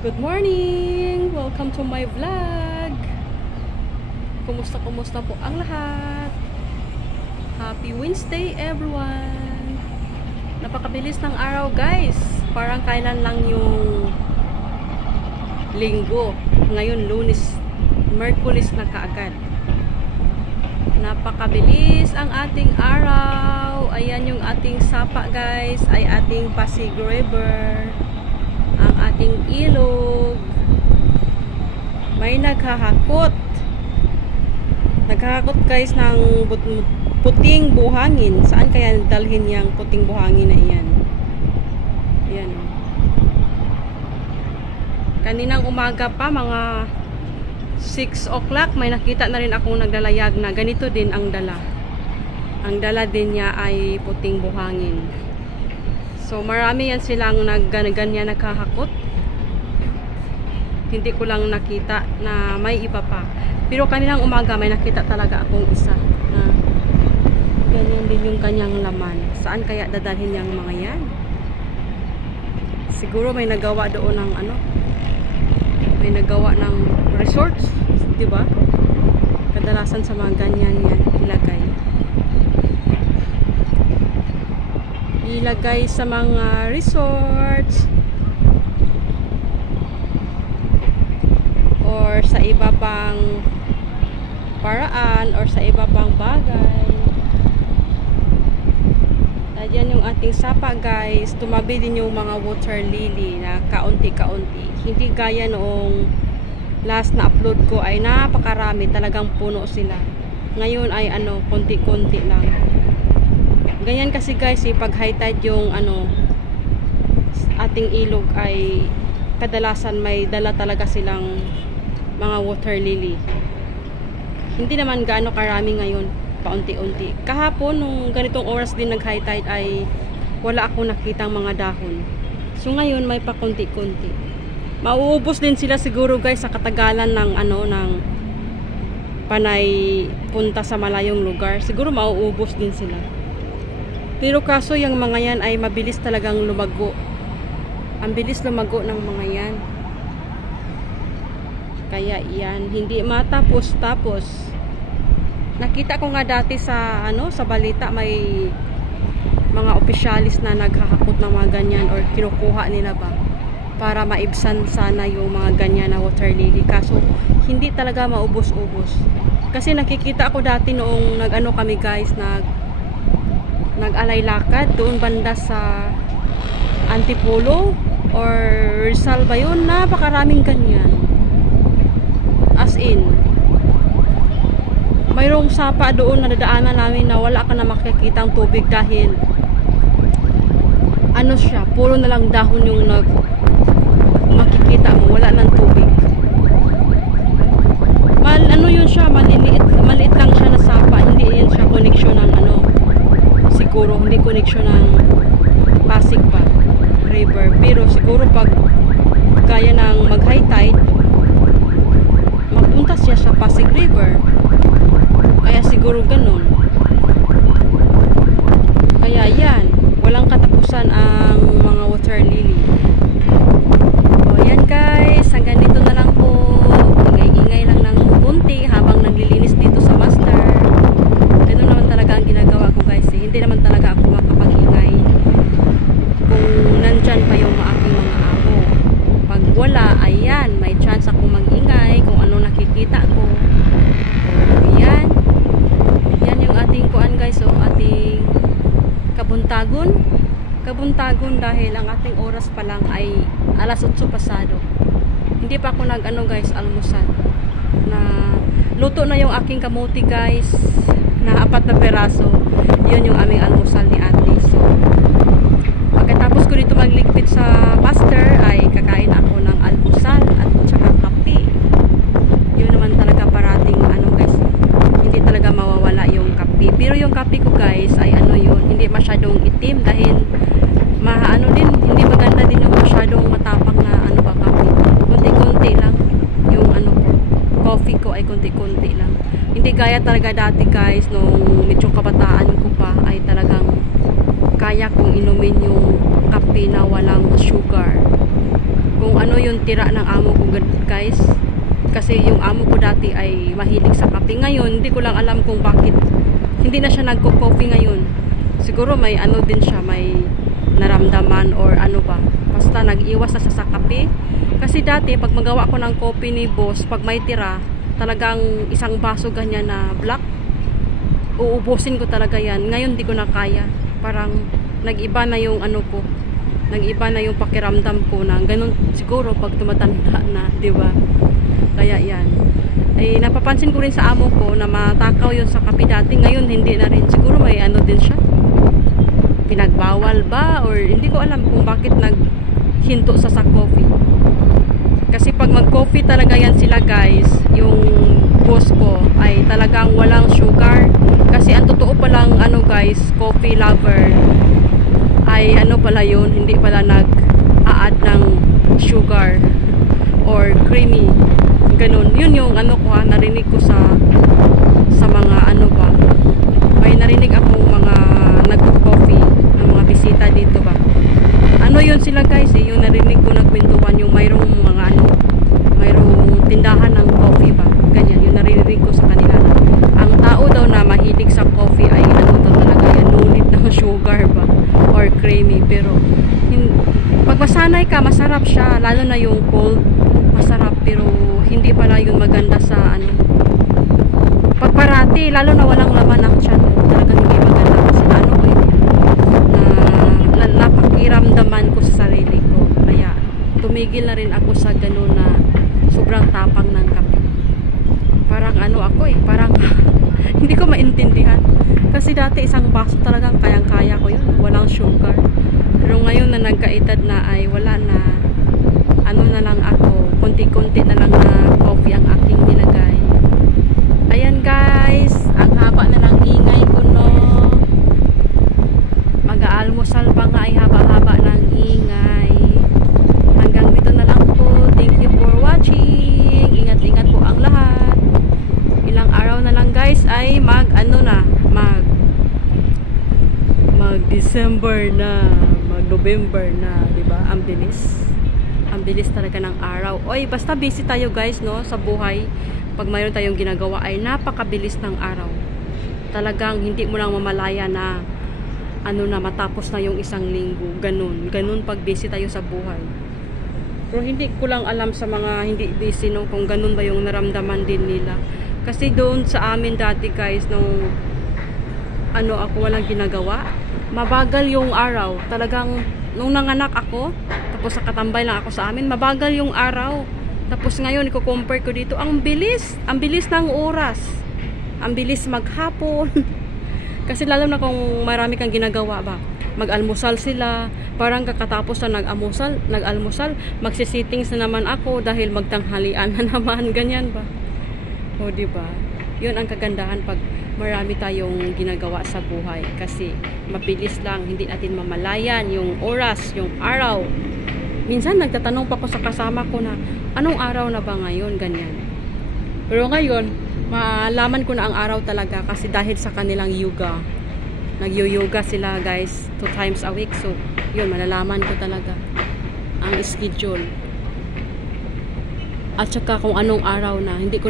Good morning! Welcome to my vlog! Kumusta po ang lahat? Happy Wednesday everyone! Napakabilis ng araw guys! Parang kailan lang yung linggo. Ngayon Lunes, Merkulis na kaagad. Napakabilis ang ating araw. Ayan yung ating sapa guys, ay ating Pasig River. Ang ating ilog. May naghahakot guys ng puting buhangin. Saan kaya dalhin yung puting buhangin na iyan? Ayan o. Kaninang umaga pa, mga 6 o'clock, may nakita na rin akong naglalayag na ganito din ang dala. Ang dala din niya ay puting buhangin. So marami yan silang ganyan nakahakot. Hindi ko lang nakita na may iba pa. Pero kaninang umaga may nakita talaga akong isa na ganyan din yung kanyang laman. Saan kaya dadalhin yung mga yan? Siguro may nagawa doon ng ano? May nagawa ng resorts, 'di ba? Kadalasan sa mga ganyan yan ilagay sa mga resorts or sa iba pang paraan or sa iba pang bagay. Ayan yung ating sapa guys. Tumabi din yung mga water lily na kaunti-kaunti. Hindi gaya noong last na upload ko ay napakarami, talagang puno sila. Ngayon ay ano, konti-konti lang. Ganyan kasi guys, pag high tide yung ating ilog ay kadalasan may dala talaga silang mga water lily. Hindi naman gaano karami ngayon, paunti-unti. Kahapon nung ganitong oras din nag high tide ay wala akong nakitang mga dahon. So ngayon may pa konti-konti. Mauubos din sila siguro guys sa katagalan ng ng panay punta sa malayong lugar. Siguro mauubos din sila. Pero kaso yung mga yan ay mabilis talagang lumago. Ang bilis lumago ng mga yan. Kaya yan, hindi matapos-tapos. Nakita ko nga dati sa sa balita may mga opisyalis na naghahakot ng mga ganyan or kinukuha nila ba para maibsan sana yung mga ganyan na water lily. Kaso hindi talaga maubos-ubos. Kasi nakikita ako dati noong kami guys, nag-alay lakad doon banda sa Antipolo or Rizal ba yun, napakaraming ganyan. As in, mayroong sapa doon na dadaanan namin na wala ka na makikitang tubig dahil siya, puro na lang dahon yung makikita mo, wala ng tubig. Yun siya, maliit lang siya na sapa, hindi yan siya connection ng siguro hindi connection ng Pasig pa River, pero siguro pag kaya ng mag high tide magpunta siya sa Pasig River, kaya siguro ganun. Kaya yan, walang katapusan ang mga water lily. O yan guys, hanggang dito na lang po. Ingay-ingay lang ng kunti habang naglilinis dito sa master. Ganun naman talaga ang ginagawa ko guys. Hindi naman talaga ako makapag-ingay kung nandyan pa yung aking mga amo. Pag wala, ayan, may chance ako mag-ingay kung ano nakikita ko. Ayan. Yan yung ating kuan guys, ating kabuntagon dahil ang ating oras pa lang ay alas 8 pasado. Hindi pa ako guys, almusal. Na luto na yung aking kamuti guys, na 4 na peraso. Yun yung aming almusal ni ate. So pagkatapos ko dito magligpit sa master ay kakain ako ng almusal at saka kape. Yun naman talaga parating guys, hindi talaga mawawala yung kape. Pero yung kape ko guys ay yun, hindi masyadong itim dahil hindi maganda din yung masyadong matapang na kape. Konti-konti lang yung coffee ko ay konti-konti lang. Hindi gaya talaga dati guys, nung medyo kabataan ko pa ay talagang kaya kong inumin yung kape na walang sugar. Kung ano yung tira ng amo ko guys. Kasi yung amo ko dati ay mahilig sa kape. Ngayon, hindi ko lang alam kung bakit hindi na siya nagko-coffee ngayon. Siguro may ano din siya, may naramdaman or ano ba. Basta nag-iwas na siya sa kape. Kasi dati, pag magawa ko ng coffee ni boss, pag may tira, talagang isang baso ganyan na black, uubusin ko talaga yan. Ngayon, di ko na kaya. Parang nag-iba na yung ano ko. Nag-iba na yung pakiramdam ko na ganun siguro pag tumatanda na, di ba? Kaya yan. Ay napapansin ko rin sa amo ko na matakaw yun sa kape dati. Ngayon hindi na rin. Siguro may ano din siya. Pinagbawal ba? Or hindi ko alam kung bakit naghinto sa coffee. Kasi pag mag-coffee talaga yan sila guys, yung boss ko ay talagang walang sugar. Kasi ang totoo palang ano guys, coffee lover ay ano pala yun, hindi pala nag-a-add ng sugar or creamy. Ganun. Yun yung ano ko narinig ko sa mga ano ba. May narinig akong mga nagko-coffee ng mga bisita dito ba. Ano yun sila guys yung narinig ko nagkwentuhan yung mayroong mga ano, mayroong tindahan ng coffee ba. Ganyan, yung narinig ko sa kanila na ang tao daw na mahilig sa coffee ay ano daw talaga yan, nulit ng sugar ba or creamy. Pero pag masanay ka, masarap siya. Lalo na yung cold, masarap. Pero hindi pala yun maganda sa ano pagparati, lalo na walang laman ang tiyan. Talagang hindi maganda kasi ano ko yun na napakiramdaman ko sa sarili ko. Kaya tumigil na rin ako sa ganun na sobrang tapang ng kape. Parang ano ako parang hindi ko maintindihan. Kasi dati isang baso talagang kayang-kaya ko yun, walang sugar. Pero ngayon na nagkaedad na ay wala na, ano na lang ako, konti-konti na lang na coffee ang aking nilagay. Ayan guys, ang haba na lang ingay ko no. Mag-aalmusal pa nga ay haba-haba ng ingay. Hanggang dito na lang po. Thank you for watching. Ingat-ingat po ang lahat. Ilang araw na lang guys ay mag December na, mag November na, 'di ba? Ang bilis. Ang bilis talaga ng araw. Oy, basta busy tayo guys, no, sa buhay. Pag mayroon tayong ginagawa ay napakabilis ng araw. Talagang hindi mo lang mamalaya na ano na matapos na yung isang linggo. Ganun pag busy tayo sa buhay. Pero hindi ko lang alam sa mga hindi busy no, kung ganun ba yung naramdaman din nila. Kasi doon sa amin dati guys, nung ano ako walang ginagawa, mabagal yung araw. Talagang nung nanganak ako, tapos nakatambay lang ako sa amin, mabagal yung araw. Tapos ngayon, i-compare ko dito, ang bilis ng oras. Ang bilis maghapon. Kasi lalo na kung marami kang ginagawa ba, mag-almusal sila, parang kakatapos na nag-almusal, magsisitings na naman ako dahil magtanghalian na naman, ganyan ba? O diba? Yun ang kagandahan pag marami tayong ginagawa sa buhay. Kasi mabilis lang, hindi natin mamalayan yung oras, yung araw. Minsan nagtatanong pa ko sa kasama ko na, anong araw na ba ngayon? Ganyan. Pero ngayon, malaman ko na ang araw talaga kasi dahil sa kanilang yoga. Nag-yoga sila guys 2 times a week. So, yun, malalaman ko talaga ang schedule. At saka kung anong araw na. Hindi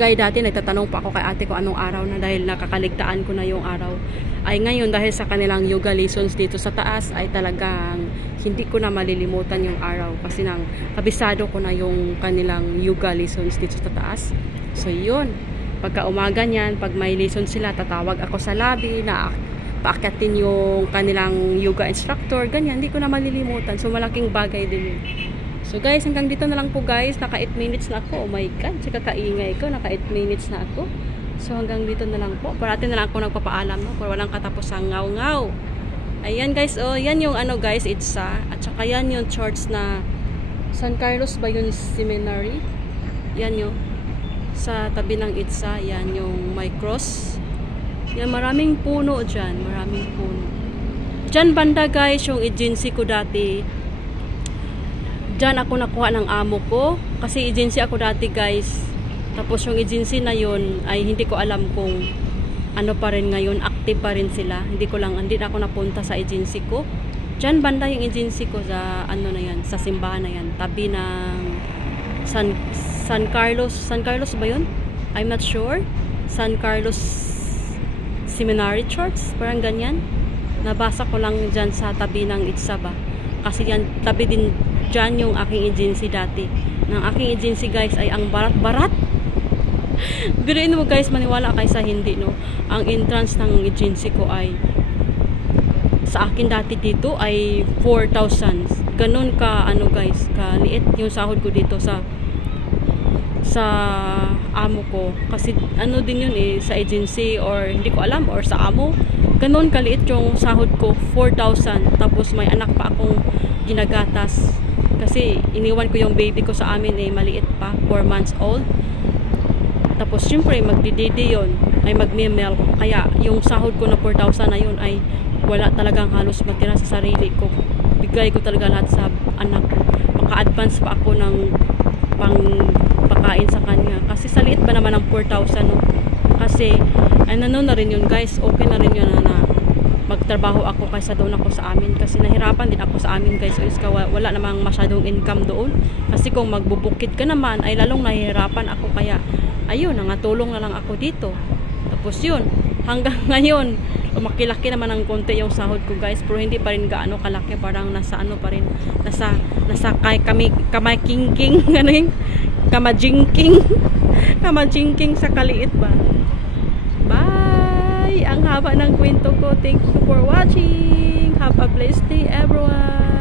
gaya dati, nagtatanong pa ako kay ate ko anong araw na dahil nakakaligtaan ko na yung araw. Ay ngayon, dahil sa kanilang yoga lessons dito sa taas, ay talagang hindi ko na malilimutan yung araw. Kasi nang kabisado ko na yung kanilang yoga lessons dito sa taas. So yun, pagka umaga niyan, pag may lesson sila, tatawag ako sa lobby na paakyatin yung kanilang yoga instructor. Ganyan, hindi ko na malilimutan. So malaking bagay din yun. So guys, hanggang dito na lang po guys. Naka 8 minutes na ako. Oh my god, sika kaingay ko. Naka 8 minutes na ako. So hanggang dito na lang po. Parati na lang ako nagpapaalam, no? Para walang katapusang ngaw-ngaw. Ayan guys, oh, yan yung ano guys, ITSA. At saka yan yung church na San Carlos ba yun seminary? Yan yung sa tabi ng ITSA. Yan yung may cross. Yan, maraming puno dyan. Maraming puno. Dyan banda guys, yung agency ko dati. Diyan ako nakuha ng amo ko. Kasi agency ako dati guys. Tapos yung agency na yun ay hindi ko alam kung ano pa rin ngayon. Active pa rin sila. Hindi na ako napunta sa agency ko. Diyan banda yung agency ko sa ano na yan, sa simbahan na yan, tabi ng San Carlos ba yun? I'm not sure. San Carlos Seminary Church, parang ganyan. Nabasa ko lang dyan sa tabi ng Itsaba. Kasi yan, tabi din dyan yung aking agency dati. Ng aking agency guys ay ang barat-barat. Biruin mo guys, maniwala kayo sa hindi, no? Ang entrance ng agency ko ay sa akin dati dito ay 4,000. Ganun ka ano guys, kaliit yung sahod ko dito sa amo ko. Kasi ano din yun eh, sa agency or hindi ko alam, or sa amo. Ganun kaliit yung sahod ko, 4,000. Tapos may anak pa akong ginagatas. Kasi iniwan ko yung baby ko sa amin eh, maliit pa, 4 months old. Tapos syempre magdididi yun, ay magme-milk. Kaya yung sahod ko na 4,000 na yun ay wala talagang halos matira sa sarili ko. Bigay ko talaga lahat sa anak ko. Maka-advance pa ako ng pakain sa kanya. Kasi sa liit ba naman ng 4,000, no? Kasi ano na rin yun guys, okay na rin yun na magtrabaho ako kaysa doon ako sa amin. Kasi nahirapan din ako sa amin guys. So, wala namang masyadong income doon. Kasi kung magbubukid ka naman, ay lalong nahihirapan ako. Kaya ayun, nangatulong na lang ako dito. Tapos yun, hanggang ngayon makilaki naman ng konti yung sahod ko guys, pero hindi pa rin gaano kalaki, parang nasa ano pa rin, nasa kamay king ano yung kamajingking kamajingking sa kaliit ba. Bye! Ang haba ng kwento ko. Thank you for watching. Have a blessed day everyone.